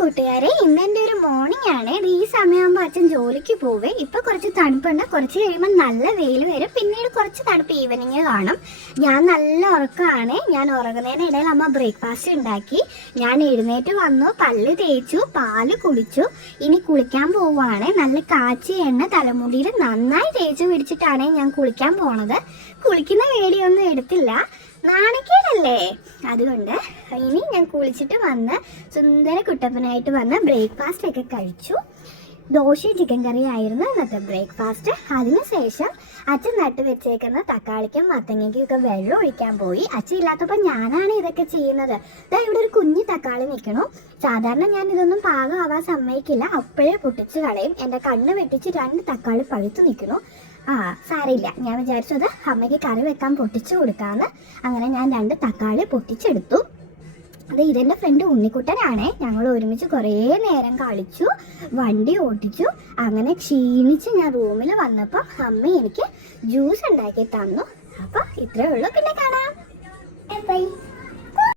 കൂട്ടുകാരെ, ഇന്ന് എൻ്റെ ഒരു മോർണിംഗ് ആണ്. ഈ സമയമാകുമ്പോൾ അച്ഛൻ ജോലിക്ക് പോവേ. ഇപ്പോൾ കുറച്ച് തണുപ്പുണ്ട്, കുറച്ച് കഴിയുമ്പോൾ നല്ല വെയിൽ വരും, പിന്നീട് കുറച്ച് തണുപ്പ് ഈവനിങ് കാണും. ഞാൻ നല്ല ഉറക്കമാണ്. ഞാൻ ഉറങ്ങുന്നതിനിടയിൽ അമ്മ ബ്രേക്ക്ഫാസ്റ്റ് ഉണ്ടാക്കി. ഞാൻ എഴുന്നേറ്റ് വന്നു, പല്ല് തേച്ചു, പാല് കുടിച്ചു. ഇനി കുളിക്കാൻ പോവുകയാണ്. നല്ല കാച്ചിയ എണ്ണ തലമുടിയിൽ നന്നായി തേച്ച് പിടിച്ചിട്ടാണ് ഞാൻ കുളിക്കാൻ പോണത്. കുളിക്കുന്ന വീഡിയൊന്നും എടുത്തില്ല, നാണക്കേടല്ലേ. അതുകൊണ്ട് ഇനി ഞാൻ കുളിച്ചിട്ട് വന്ന് സുന്ദര കുട്ടപ്പനായിട്ട് വന്ന് ബ്രേക്ക്ഫാസ്റ്റ് ഒക്കെ കഴിച്ചു. ദോശയും ചിക്കൻ കറി ആയിരുന്നു ഇന്നത്തെ ബ്രേക്ക്ഫാസ്റ്റ്. അതിനുശേഷം അച്ഛൻ നട്ട് വെച്ചേക്കുന്ന തക്കാളിക്കും മത്തങ്ങയ്ക്കും ഒക്കെ വെള്ളം ഒഴിക്കാൻ പോയി. അച്ഛൻ ഇല്ലാത്തപ്പോൾ ഞാനാണ് ഇതൊക്കെ ചെയ്യുന്നത്. ഇവിടെ ഒരു കുഞ്ഞു തക്കാളി നിൽക്കണു. സാധാരണ ഞാൻ ഇതൊന്നും പാകമാവാൻ സമ്മതിക്കില്ല, അപ്പോഴേ പൊട്ടിച്ച് കളയും. എൻ്റെ കണ്ണ് വെട്ടിച്ച് 2 തക്കാളി പഴുത്ത് നിൽക്കണു. സാരമില്ല, ഞാൻ വിചാരിച്ചത് അമ്മയ്ക്ക് കറി വെക്കാൻ പൊട്ടിച്ചു കൊടുക്കാമെന്ന്. അങ്ങനെ ഞാൻ 2 തക്കാളി പൊട്ടിച്ചെടുത്തു. ഇതെൻ്റെ ഫ്രണ്ട് ഉണ്ണിക്കുട്ടനാണ്. ഞങ്ങൾ ഒരുമിച്ച് കുറേ നേരം കളിച്ചു, വണ്ടി ഓടിച്ചു. അങ്ങനെ ക്ഷീണിച്ച് ഞാൻ റൂമിൽ വന്നപ്പോൾ അമ്മ എനിക്ക് ജ്യൂസ് ഉണ്ടാക്കി തന്നു. അപ്പോൾ ഇത്രയേ ഉള്ളൂ, പിന്നെ കാണാം. ബൈ.